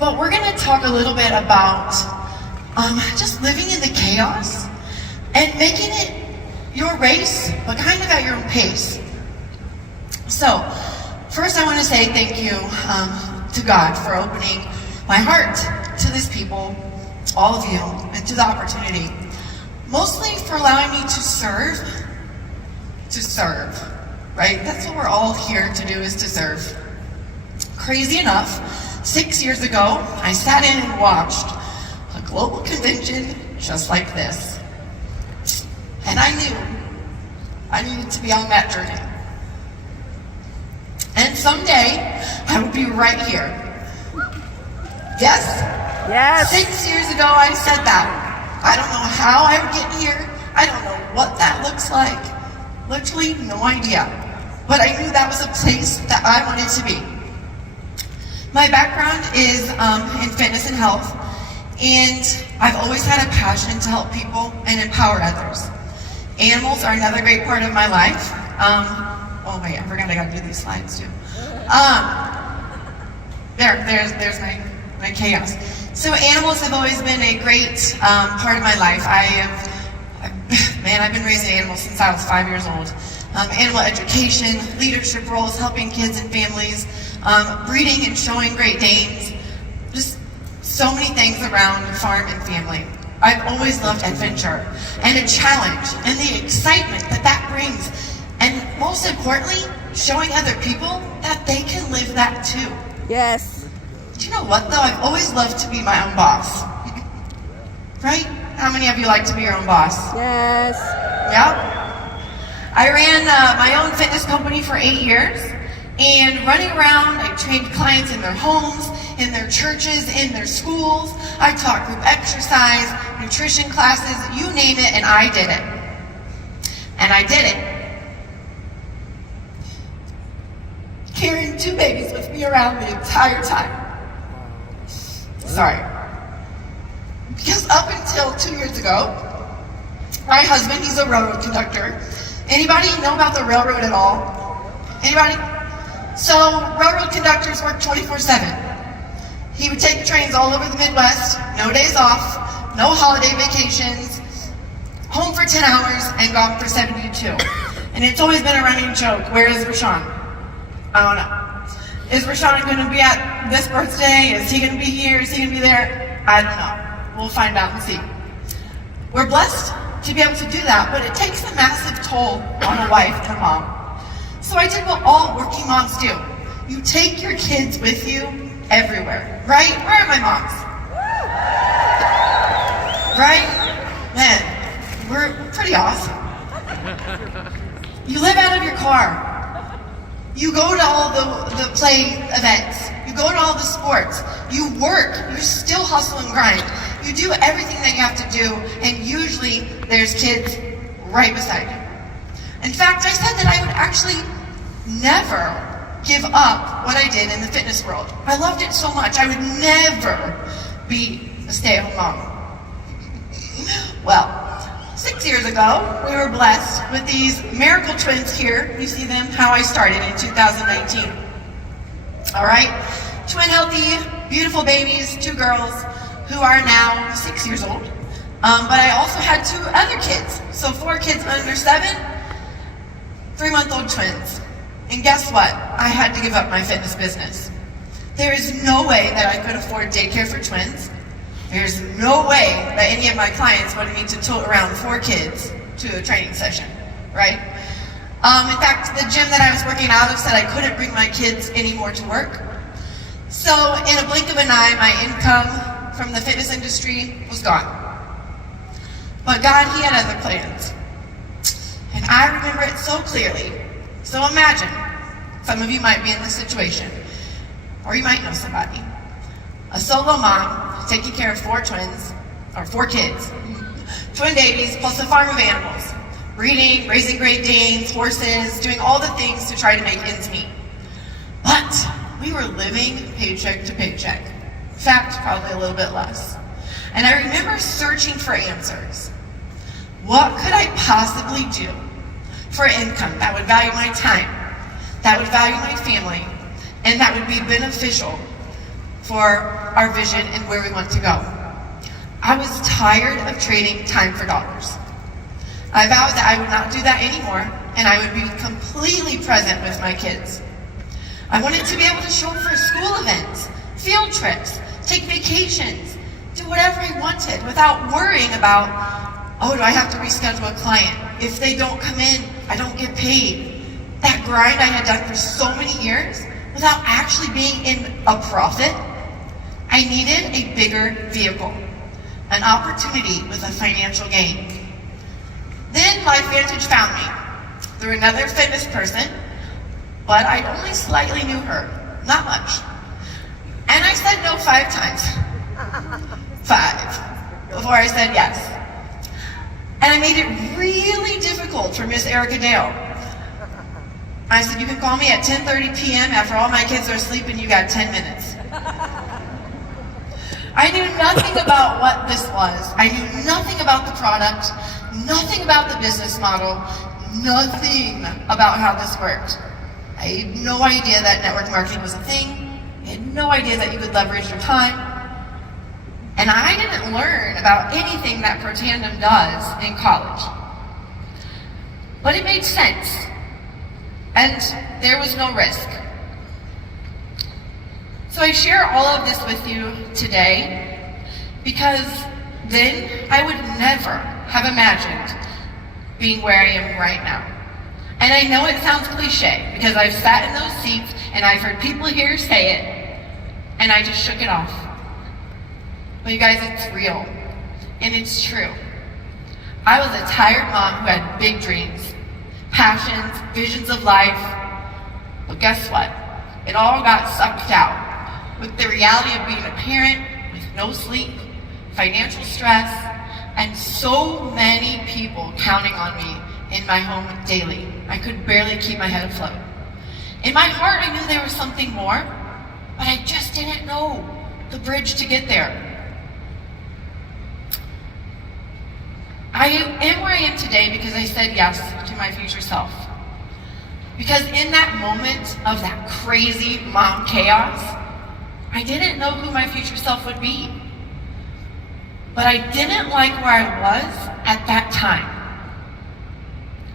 But we're going to talk a little bit about just living in the chaos and making it your race, but kind of at your own pace. So, first I want to say thank you to God for opening my heart to this people, all of you, and to the opportunity. Mostly for allowing me to serve, right? That's what we're all here to do, is to serve. Crazy enough, 6 years ago, I sat in and watched a global convention just like this. And I knew I needed to be on that journey. And someday, I would be right here. Yes? Yes. 6 years ago, I said that. I don't know how I would get here. I don't know what that looks like. Literally no idea. But I knew that was a place that I wanted to be. My background is in fitness and health, and I've always had a passion to help people and empower others. Animals are another great part of my life. Oh wait, I forgot I gotta do these slides too. There's my chaos. So animals have always been a great part of my life. I've been raising animals since I was 5 years old. Animal education, leadership roles, helping kids and families, breeding and showing Great Danes, just so many things around farm and family. I've always loved adventure and a challenge and the excitement that brings. And most importantly, showing other people that they can live that too. Yes. Do you know what though? I've always loved to be my own boss. Right? How many of you like to be your own boss? Yes. Yeah? I ran my own fitness company for 8 years, and running around, I trained clients in their homes, in their churches, in their schools. I taught group exercise, nutrition classes, you name it, and I did it. And I did it. Carrying 2 babies with me around the entire time. Sorry. Because up until 2 years ago, my husband, he's a railroad conductor. Anybody know about the railroad at all? Anybody? So railroad conductors work 24/7. He would take trains all over the Midwest, no days off, no holiday vacations, home for 10 hours, and gone for 72. And it's always been a running joke. Where is Rashawn? I don't know. Is Rashawn going to be at this birthday? Is he going to be here? Is he going to be there? I don't know. We'll find out and see. We're blessed to be able to do that, but it takes a massive toll on a wife and a mom. So I did what all working moms do. You take your kids with you everywhere, right? Where are my moms? Right? Man, we're pretty awesome. You live out of your car. You go to all the play events. You go to all the sports. You work. You still hustle and grind. You do everything that you have to do, and usually there's kids right beside you. In fact, I said that I would actually never give up what I did in the fitness world. I loved it so much. I would never be a stay-at-home mom. Well, 6 years ago, we were blessed with these miracle twins here. You see them, how I started in 2019. All right? Twin healthy, beautiful babies, 2 girls who are now 6 years old. But I also had 2 other kids. So 4 kids under 7, 3-month-old twins. And guess what? I had to give up my fitness business. There is no way that I could afford daycare for twins. There's no way that any of my clients wanted me to tote around 4 kids to a training session, right? In fact, the gym that I was working out of said I couldn't bring my kids anymore to work. So in a blink of an eye, my income from the fitness industry was gone. But God, He had other plans. And I remember it so clearly. So imagine, some of you might be in this situation, or you might know somebody. A solo mom taking care of 4 twins, or 4 kids, twin babies, plus a farm of animals, breeding, raising Great Danes, horses, doing all the things to try to make ends meet. But we were living paycheck to paycheck. In fact, probably a little bit less. And I remember searching for answers. What could I possibly do for income that would value my time, that would value my family, and that would be beneficial for our vision and where we want to go. I was tired of trading time for dollars. I vowed that I would not do that anymore, and I would be completely present with my kids. I wanted to be able to show up for school events, field trips, take vacations, do whatever I wanted without worrying about, oh, do I have to reschedule a client? If they don't come in, I don't get paid. That grind I had done for so many years without actually being in a profit, I needed a bigger vehicle, an opportunity with a financial gain. Then LifeVantage found me through another fitness person, but I only slightly knew her, not much. And I said no 5 times. 5, before I said yes. And I made it really difficult for Miss Erica Dale. I said, you can call me at 10:30 p.m. after all my kids are asleep and you got 10 minutes. I knew nothing about what this was. I knew nothing about the product, nothing about the business model, nothing about how this worked. I had no idea that network marketing was a thing. I had no idea that you could leverage your time. And I didn't learn about anything that ProTandem does in college. But it made sense. And there was no risk. So I share all of this with you today because then I would never have imagined being where I am right now. And I know it sounds cliche because I've sat in those seats and I've heard people here say it and I just shook it off. But you guys, it's real and it's true. I was a tired mom who had big dreams, passions, visions of life. But guess what? It all got sucked out with the reality of being a parent with no sleep, financial stress, and so many people counting on me in my home daily. I could barely keep my head afloat. In my heart, I knew there was something more, but I just didn't know the bridge to get there. I am where I am today because I said yes to my future self. Because in that moment of that crazy mom chaos, I didn't know who my future self would be. But I didn't like where I was at that time.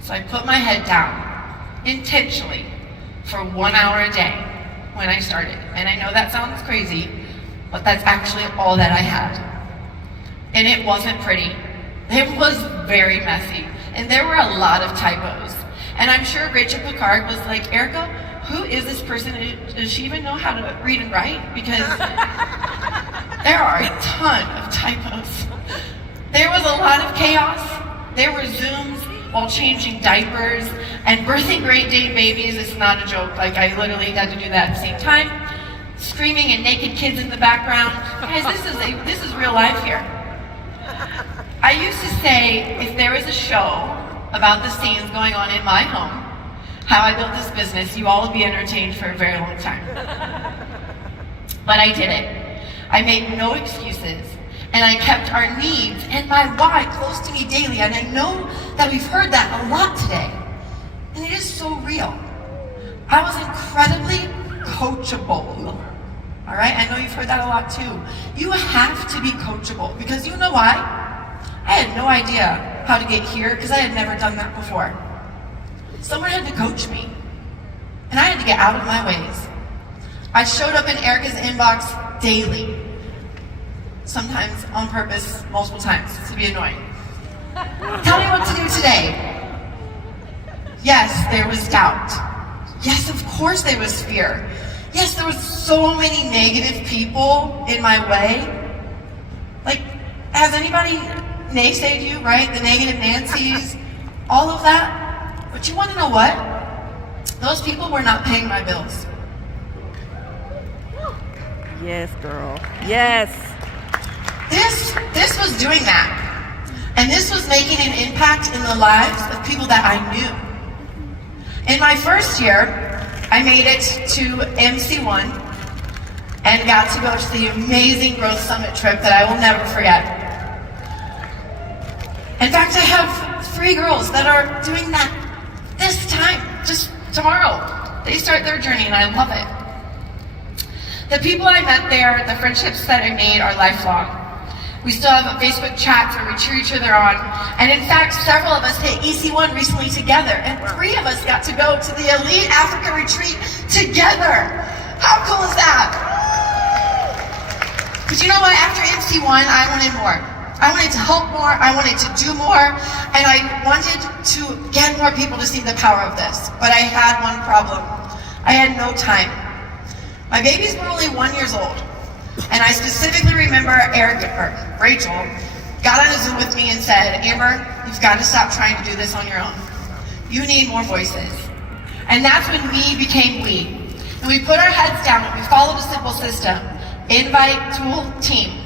So I put my head down, intentionally, for 1 hour a day when I started. And I know that sounds crazy, but that's actually all that I had. And it wasn't pretty. It was very messy. And there were a lot of typos. And I'm sure Rachel Picard was like, Erica, who is this person? Does she even know how to read and write? Because there are a ton of typos. There was a lot of chaos. There were Zooms while changing diapers and birthing Great Dane babies. It's not a joke. Like, I literally had to do that at the same time. Screaming and naked kids in the background. Guys, this is real life here. I used to say, if there was a show about the scenes going on in my home, how I built this business, you all would be entertained for a very long time. But I did it. I made no excuses, and I kept our needs and my why close to me daily, and I know that we've heard that a lot today, and it is so real. I was incredibly coachable. All right, I know you've heard that a lot too. You have to be coachable, because you know why? I had no idea how to get here because I had never done that before. Someone had to coach me, and I had to get out of my ways. I showed up in Erica's inbox daily, sometimes on purpose, multiple times, to be annoying. Tell me what to do today. Yes, there was doubt. Yes, of course there was fear. Yes, there was so many negative people in my way. Like, has anybody naysayed you, right? The negative Nancy's, all of that. But you want to know what? Those people were not paying my bills. Yes, girl. Yes. This was doing that. And this was making an impact in the lives of people that I knew. In my first year, I made it to MC1 and got to go to the amazing Growth Summit trip that I will never forget. In fact, I have 3 girls that are doing that this time, just tomorrow. They start their journey and I love it. The people I met there, the friendships that I made are lifelong. We still have Facebook chats where we cheer each other on. And in fact, several of us hit EC1 recently together, and 3 of us got to go to the Elite Africa Retreat together. How cool is that? But you know what? After MC1, I wanted more. I wanted to help more, I wanted to do more, and I wanted to get more people to see the power of this. But I had one problem. I had no time. My babies were only 1 year old, and I specifically remember Rachel got on a Zoom with me and said, Amber, you've got to stop trying to do this on your own. You need more voices. And that's when we became we. And we put our heads down and we followed a simple system. Invite, tool, team.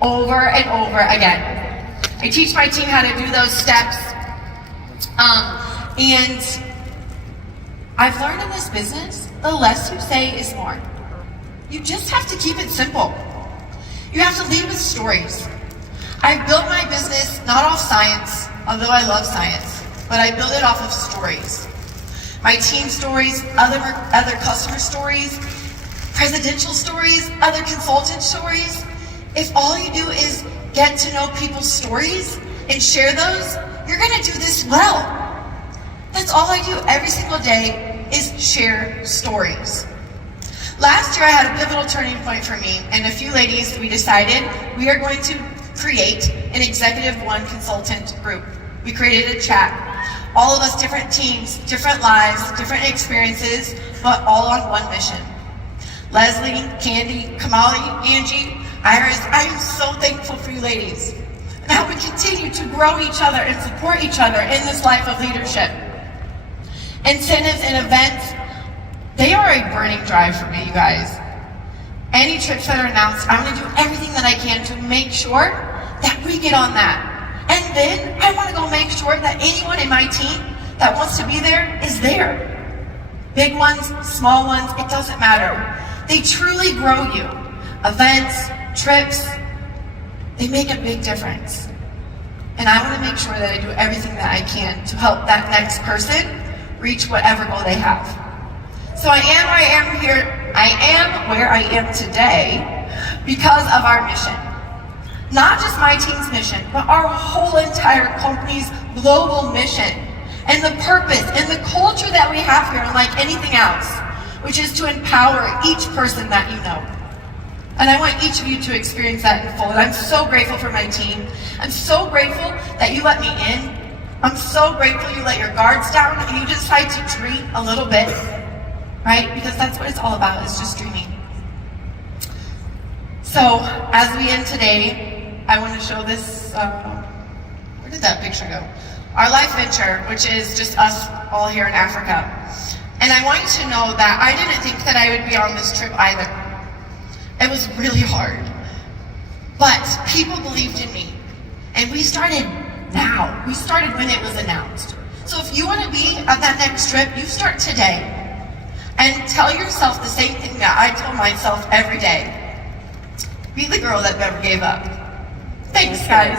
Over and over again. I teach my team how to do those steps. And I've learned in this business, the less you say is more. You just have to keep it simple. You have to lead with stories. I built my business not off science, although I love science, but I built it off of stories. My team stories, other customer stories, presidential stories, other consultant stories. If all you do is get to know people's stories and share those, you're gonna do this well. That's all I do every single day is share stories. Last year I had a pivotal turning point for me and a few ladies, we decided we are going to create an Executive One consultant group. We created a chat. All of us different teams, different lives, different experiences, but all on one mission. Leslie, Candy, Kamali, Angie, Iris, I am so thankful for you ladies. And how we continue to grow each other and support each other in this life of leadership. Incentives and events, they are a burning drive for me, you guys. Any trips that are announced, I'm gonna do everything that I can to make sure that we get on that. And then I wanna go make sure that anyone in my team that wants to be there is there. Big ones, small ones, it doesn't matter. They truly grow you. Events, trips, they make a big difference. And I want to make sure that I do everything that I can to help that next person reach whatever goal they have. So I am where I am today because of our mission. Not just my team's mission, but our whole entire company's global mission and the purpose and the culture that we have here, unlike anything else, which is to empower each person that you know. And I want each of you to experience that in full. And I'm so grateful for my team. I'm so grateful that you let me in. I'm so grateful you let your guards down and you decide to dream a little bit, right? Because that's what it's all about, is just dreaming. So, as we end today, I want to show this, where did that picture go? Our life venture, which is just us all here in Africa. And I want you to know that I didn't think that I would be on this trip either. It was really hard. But people believed in me. And we started now. We started when it was announced. So if you want to be at that next trip, you start today. And tell yourself the same thing that I tell myself every day. Be the girl that never gave up. Thanks, guys.